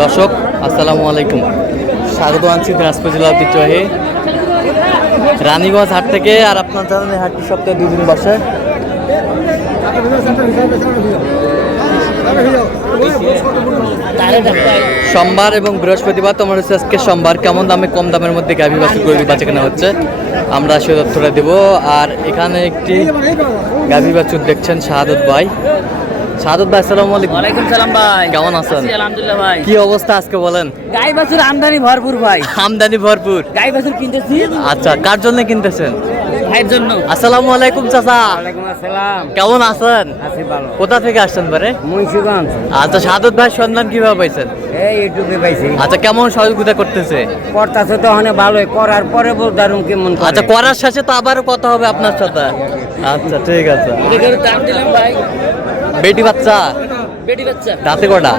দর্শক আসসালামু আলাইকুম, স্বাগত আনছি দিনাজপুর জেলা ঐতিহ্যবাহী রানীগঞ্জ হাট থেকে। আর আপনার জানেন এই হাটটি সপ্তাহে 2 দিন বসে। সোমবার এবং বৃহস্পতিবার। তোমার হচ্ছে আজকে সোমবার। কেমন দামে কম দামের মধ্যে গাভী বাছুর গরু বাচ্চা কেনা হচ্ছে আমরা সে তথ্যটা দেবো। আর এখানে একটি গাভী বাছুর দেখছেন শাহাদত ভাই। শাহাদত ভাই আসসালামু আলাইকুম। ওয়ালাইকুম সালাম ভাই, কেমন আছেন? আলহামদুলিল্লাহ ভাই। কি অবস্থা আজকে বলেন? গাই বাছুর আমদানি ভরপুর ভাই, আমদানি ভরপুর। গাই বাছুর কিনতেছি। আচ্ছা, কার জন্য কিনতেছেন? ভাইয়ের জন্য। আসসালামু আলাইকুম চাচা, ওয়ালাইকুম আসসালাম। কেমন আছেন? আছি ভালো। কোথা থেকে আসছেন বারে? মুন্সিগঞ্জ। আচ্ছা, শাহাদত ভাই সন্ধান কিভাবে পাইছেন? এই ইউটিউবে পাইছি। আচ্ছা, কেমন সহযোগিতা করতেছে? করতাছে তো অনেক ভালোই, করার পরে দারুণ কেমন করে। আচ্ছা, করার শেষে তো আবারও কথা হবে আপনার সাথে। আচ্ছা ঠিক আছে। এটার দাম দিলাম ভাই। বেটি বাচ্চা, বেটি বাচ্চা। দাঁতে কটা?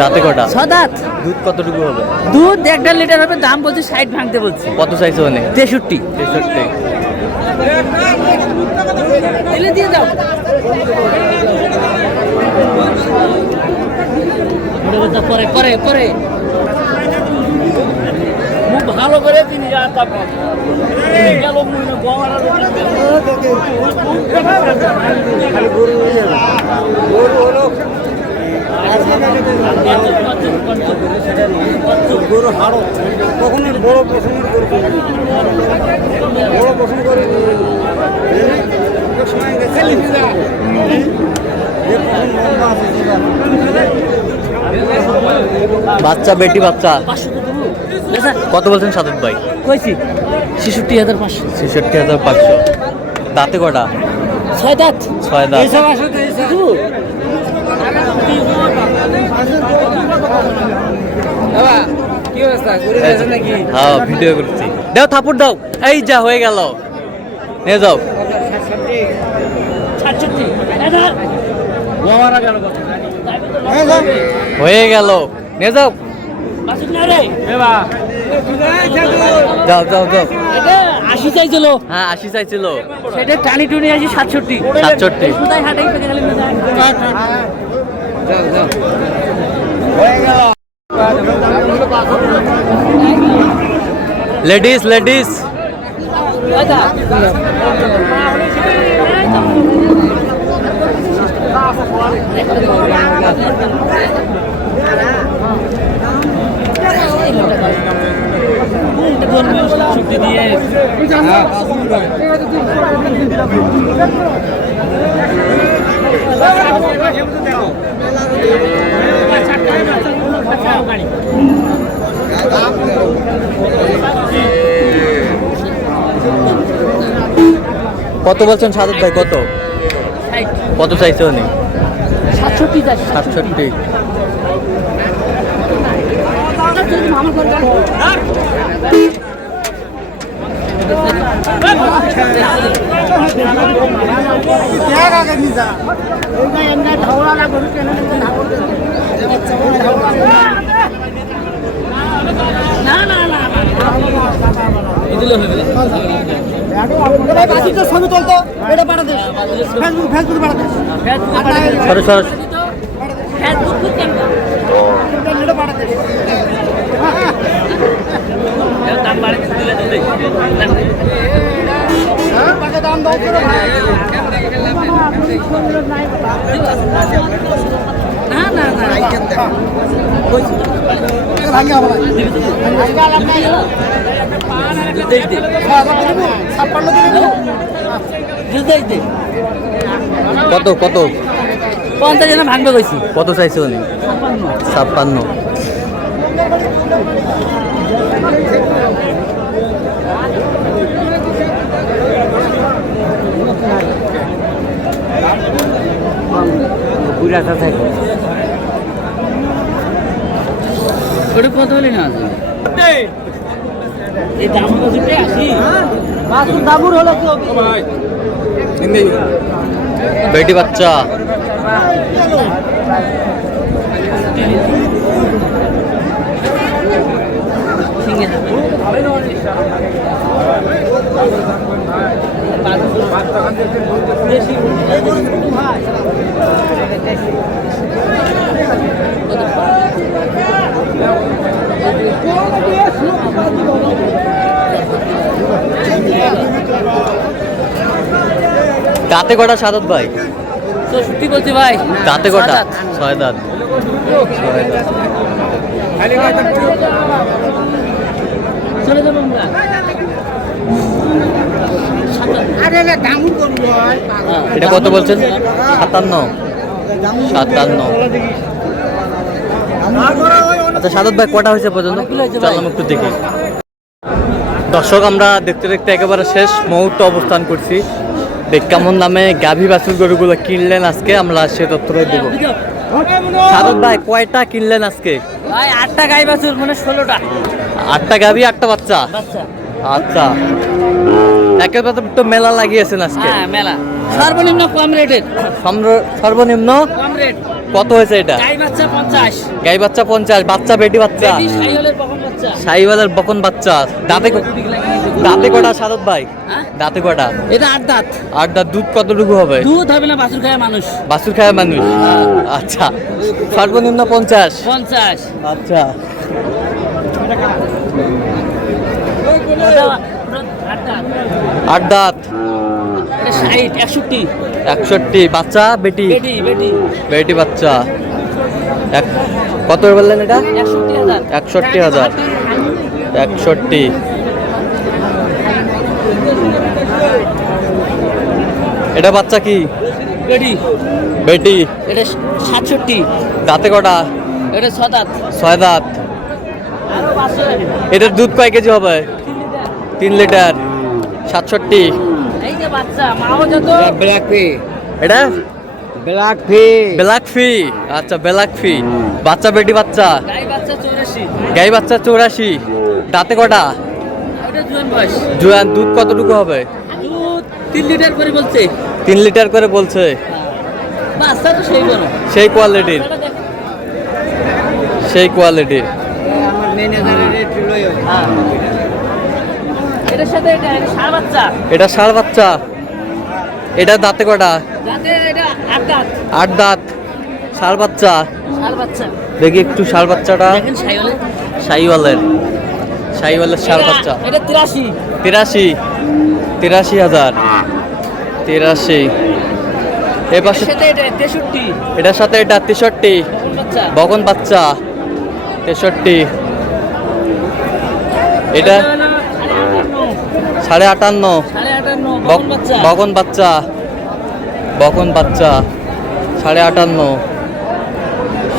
দাঁতে কটা? 6 দাঁত। দুধ কতটুকু হবে? দুধ 1.5 লিটার হবে। দাম বলছে 60 ভাঙতে বলছে। কত চাইছে উনি? 63। 63। এলে দিয়ে দাও। পরে পরে পরে মুখ ভালো করে তিনি যা তারপর গেল মুইনা গোয়ারা গরু হলো গরু হাড়ো কখনো বড় পছন্দ বড় পছন্দ করে বাচ্চা বেটি বাচ্চা কত বলছেন সাদত ভাই? কইছি 66,500। 66,500। দাঁতে কটা? 6 দাঁত। 6 দাঁত। কি অবস্থা? গরু বেচেন নাকি? হ্যাঁ, ভিডিও করছি। দাও থাপুর দাও। এই যা হয়ে গেল, নিয়ে যাও। 66। হয়ে গেল, নিয়ে যাও। যাও যাও যাও। 80 চাইছিল। হ্যাঁ 80 চাইছিল। সেটা টানি টুনি আসি 67। 67। কোথায় হাটে পেতে গেলে যাও যাও। Ladies ladies. কত বলছেন সাদত ভাই? কত কত চাইছে উনি? 67। ছবি তুলতো এটা পাঠাতে ফেসবুক পাঠাতে সরো সরো। দাম বাড়ে না না কত কত? 50 জন ভাঙবে কইছি। কত চাইছে উনি? 56। পুরাটা থাকে ওটা কত হলে না এই দাম কত? 80। বাসুর দামুর হলো কি ভাই? বেটি বাচ্চা। দাঁতে কটা সাদত ভাই? 64 বলছি ভাই। দাঁতে কটা? সাত। 6 দাঁত। 6 দাঁত। চলে যাবো আমরা। এটা কত বলছেন? 57। 57। আচ্ছা সাদত ভাই কটা হয়েছে পর্যন্ত? চললাম একটু দেখি। দর্শক আমরা দেখতে দেখতে একেবারে শেষ মুহূর্তে অবস্থান করছি। দেখ কেমন দামে গাভী বাছুর গরুগুলো কিনলেন আজকে আমরা সে তথ্যটাই দেবো। সাদত ভাই কয়টা কিনলেন আজকে? ভাই 8টা গাই বাছুর মানে 16টা 8টা গাভী 8টা বাচ্চা। বাচ্চা। আচ্ছা একেবারে তো মেলা লাগিয়েছেন আজকে। হ্যাঁ মেলা সর্বনিম্ন কম রেটের। সর্বনিম্ন কম রেট। কত হয়েছে এটা? গাই বাচ্চা 50। গাই বাচ্চা 50, বাচ্চা বেটি বাচ্চা, বেটি সাইহলের বকন বাচ্চা। সাইওয়ালের বকন বাচ্চা। দাঁতে কটা সাদত ভাই? হ্যাঁ? দাঁতে কটা? এটা 8 দাঁত। 8 দাঁত। দুধ কতটুকু হবে? দুধ হবে না, বাছুর খায় মানুষ। বাছুর খায় মানুষ। আচ্ছা সর্বনিম্ন 50। 50। আচ্ছা ওটা 8 দাঁত। 8 দাঁত। এটা 60 61। 61 বাচ্চা বেটি? বেটি বেটি বেটি বাচ্চা। কত বললেন এটা? 61,000। 61,000। 61। এটা বাচ্চা কি? বেটি। বেটি। এটা 67। দাঁতে কটা? এটা 6 দাঁত। 6 দাঁত। আরো বাছুর আছে। এটার দুধ কয় কেজি হবে? 3 লিটার। 67। এই যে বাচ্চা মাও যত ব্ল্যাক ফি, এটা ব্ল্যাক ফি, ব্ল্যাক ফি। আচ্ছা ব্ল্যাক ফি। বাচ্চা বেটি বাচ্চা। গাই বাচ্চা 84। গাই বাচ্চা 84। দাঁতে কটা? ওটা জোয়ান বয়স। জোয়ান। দুধ কতটুকু হবে? দুধ 3 লিটার করে বলছে। 3 লিটার করে বলছে। বাচ্চা তো সেই বড়। সেই কোয়ালিটির। বাচ্চাটা দেখো। সেই কোয়ালিটির। আমার ম্যানেজারের রেট লইও। হ্যাঁ। এটার সাথে এটা ষাঁড় বাচ্চা। এটা ষাঁড় বাচ্চা। এটা দাঁতে কটা? যাতে এটা 8 দাঁত। 8 দাঁত। ষাঁড় বাচ্চা। ষাঁড় বাচ্চা। দেখি একটু ষাঁড় বাচ্চাটা। দেখেন সাইহলে। শাহিওয়ালের। শাহিওয়ালের ষাঁড় বাচ্চা। এটা 83। 83। 83,000। 83। এ পাশে এর সাথে এটা 63। এটার সাথে এটা 63। বকন বাচ্চা। বকন বাচ্চা 63। এটা হলো 58। 58.5। 58 বকন বাচ্চা। বকন বাচ্চা। বকন বাচ্চা 58.5।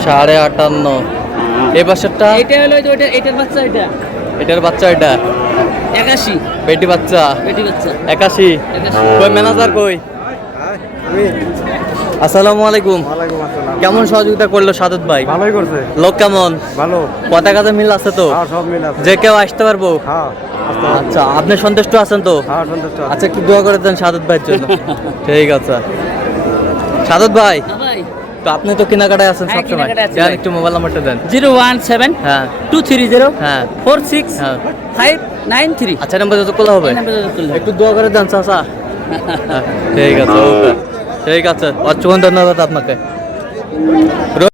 58.5। এ পাশেরটা? এটা হলো যে ওটা এটার বাচ্চা এটা। এটার বাচ্চা এটা 81। বেটি বাচ্চা বেটি বাচ্চা 81। 81। কই ম্যানেজার কই? আসসালামু আলাইকুম। ওয়ালাইকুম আসসালাম। কেমন সহযোগিতা করলো সাদত ভাই? ভালোই করছে। লোক কেমন? ভালো। কথা কাজে মিল আছে তো? হ্যাঁ সব মিল আছে। যে কেউ আসতে পারবো? হ্যাঁ আচ্ছা আপনি সন্তুষ্ট আছেন তো? হ্যাঁ সন্তুষ্ট। আচ্ছা একটু দোয়া করে দেন সাদত ভাইয়ের জন্য। ঠিক আছে সাদত ভাই, হ্যাঁ ভাই। তো আপনি তো কেনাকাটায় আছেন হ্যাঁ, সবসময়, কেনাকাটায় আছি দেন ভাই। একটু মোবাইল নাম্বারটা দেন। 017 হ্যাঁ 230 হ্যাঁ 46 হ্যাঁ 593। আচ্ছা নাম্বার যত করলে হবে, এই নাম্বারে যোগাযোগ করলে। একটু দোয়া করে দেন চাচা। ঠিক আছে ওকে, ঠিক আছে অসংখ্য ধন্যবাদ আপনাকে।